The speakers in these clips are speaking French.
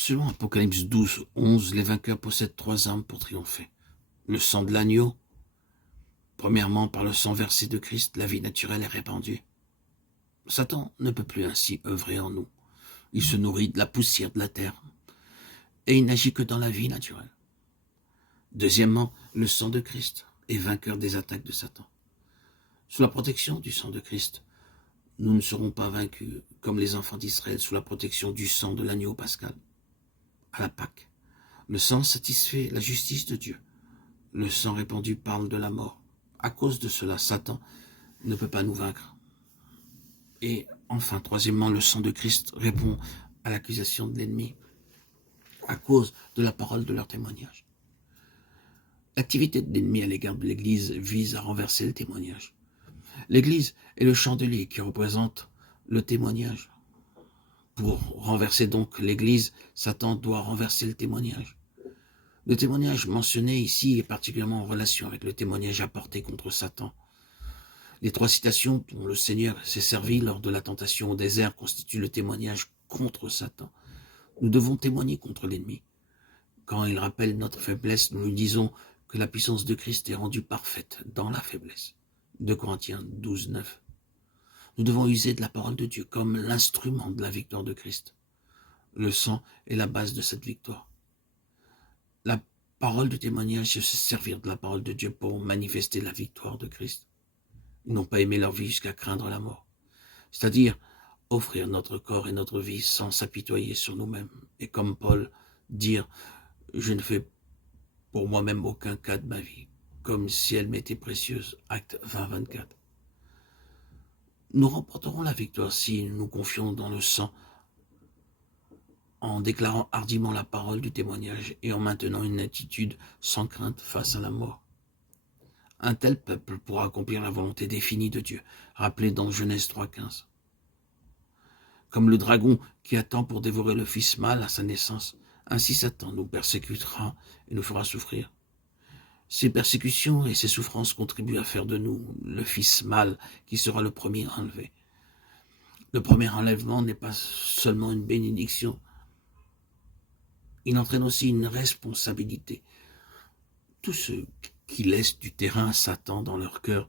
Selon Apocalypse 12, 11, les vainqueurs possèdent 3 armes pour triompher. Le sang de l'agneau. Premièrement, par le sang versé de Christ, la vie naturelle est répandue. Satan ne peut plus ainsi œuvrer en nous. Il se nourrit de la poussière de la terre et il n'agit que dans la vie naturelle. Deuxièmement, le sang de Christ est vainqueur des attaques de Satan. Sous la protection du sang de Christ, nous ne serons pas vaincus comme les enfants d'Israël sous la protection du sang de l'agneau pascal. À la Pâque, le sang satisfait la justice de Dieu. Le sang répandu parle de la mort. À cause de cela, Satan ne peut pas nous vaincre. Et enfin, troisièmement, le sang de Christ répond à l'accusation de l'ennemi à cause de la parole de leur témoignage. L'activité de l'ennemi à l'égard de l'Église vise à renverser le témoignage. L'Église est le chandelier qui représente le témoignage. Pour renverser donc l'Église, Satan doit renverser le témoignage. Le témoignage mentionné ici est particulièrement en relation avec le témoignage apporté contre Satan. Les 3 citations dont le Seigneur s'est servi lors de la tentation au désert constituent le témoignage contre Satan. Nous devons témoigner contre l'ennemi. Quand il rappelle notre faiblesse, nous lui disons que la puissance de Christ est rendue parfaite dans la faiblesse. 2 Corinthiens 12, 9. Nous devons user de la parole de Dieu comme l'instrument de la victoire de Christ. Le sang est la base de cette victoire. La parole du témoignage, c'est se servir de la parole de Dieu pour manifester la victoire de Christ. Ils n'ont pas aimé leur vie jusqu'à craindre la mort. C'est-à-dire offrir notre corps et notre vie sans s'apitoyer sur nous-mêmes. Et comme Paul, dire « Je ne fais pour moi-même aucun cas de ma vie, comme si elle m'était précieuse. » Acte 20, 24. Nous remporterons la victoire si nous nous confions dans le sang en déclarant hardiment la parole du témoignage et en maintenant une attitude sans crainte face à la mort. Un tel peuple pourra accomplir la volonté définie de Dieu, rappelée dans Genèse 3,15. Comme le dragon qui attend pour dévorer le fils mâle à sa naissance, ainsi Satan nous persécutera et nous fera souffrir. Ces persécutions et ces souffrances contribuent à faire de nous le fils mâle qui sera le premier enlevé. Le premier enlèvement n'est pas seulement une bénédiction, il entraîne aussi une responsabilité. Tous ceux qui laissent du terrain à Satan dans leur cœur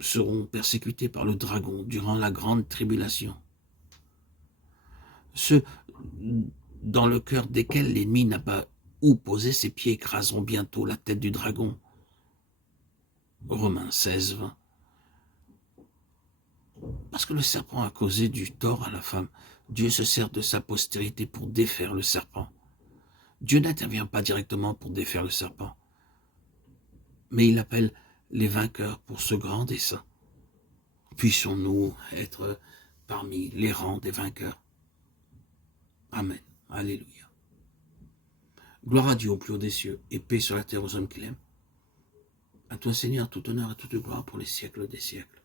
seront persécutés par le dragon durant la grande tribulation. Ceux dans le cœur desquels l'ennemi n'a pas où poser ses pieds écraseront bientôt la tête du dragon. Romains 16, 20. Parce que le serpent a causé du tort à la femme, Dieu se sert de sa postérité pour défaire le serpent. Dieu n'intervient pas directement pour défaire le serpent, mais il appelle les vainqueurs pour ce grand dessein. Puissions-nous être parmi les rangs des vainqueurs. Amen. Alléluia. Gloire à Dieu au plus haut des cieux, et paix sur la terre aux hommes qu'il aime. À toi, Seigneur, tout honneur et toute gloire pour les siècles des siècles.